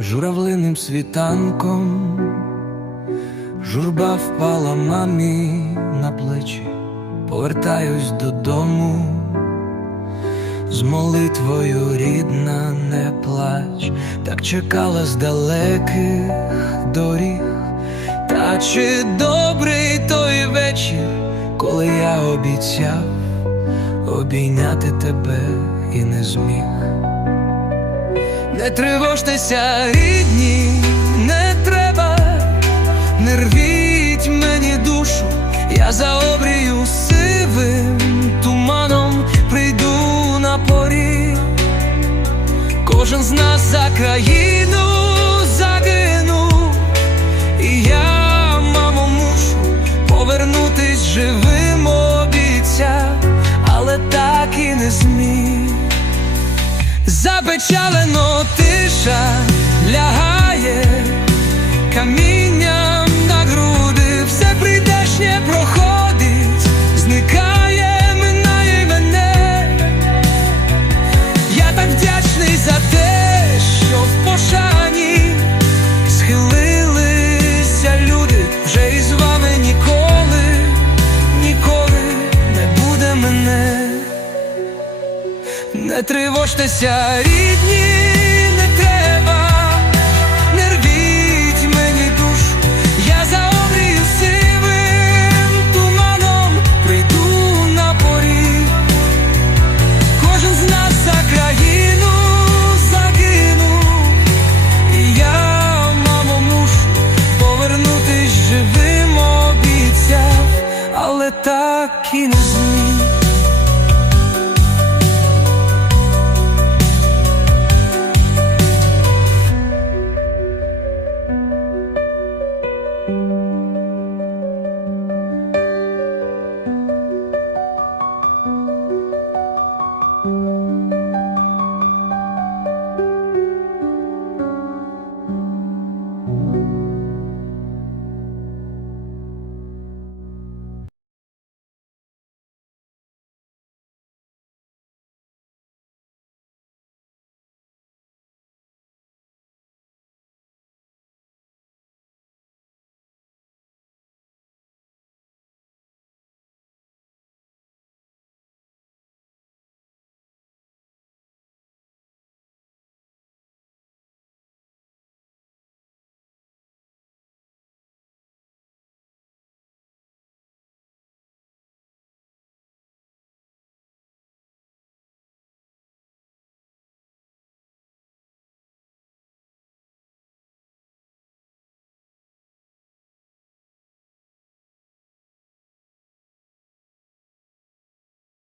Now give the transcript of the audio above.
журавлиним світанком, журба впала мамі на плечі, повертаюсь додому, з молитвою рідна, не плач, так чекала з далеких доріг. Та чи добрий той вечір, коли я обіцяв обійняти тебе і не зміг? Не тривожтеся, рідні, не треба, не рвіть мені душу, я за обрію сивим туманом прийду на поріг. Кожен з нас за країну загинув, і я, мамо, мушу повернутись живим обіцяв, але так і не зміг. Запечалено тиша лягає Не тривожтеся, рідні, не треба, не рвіть мені душ, я за обрію сивим туманом. Прийду на поріг. Кожен з нас за країну загинув, і я, мамо, муж повернутись живим обіцяв, але так і не зможу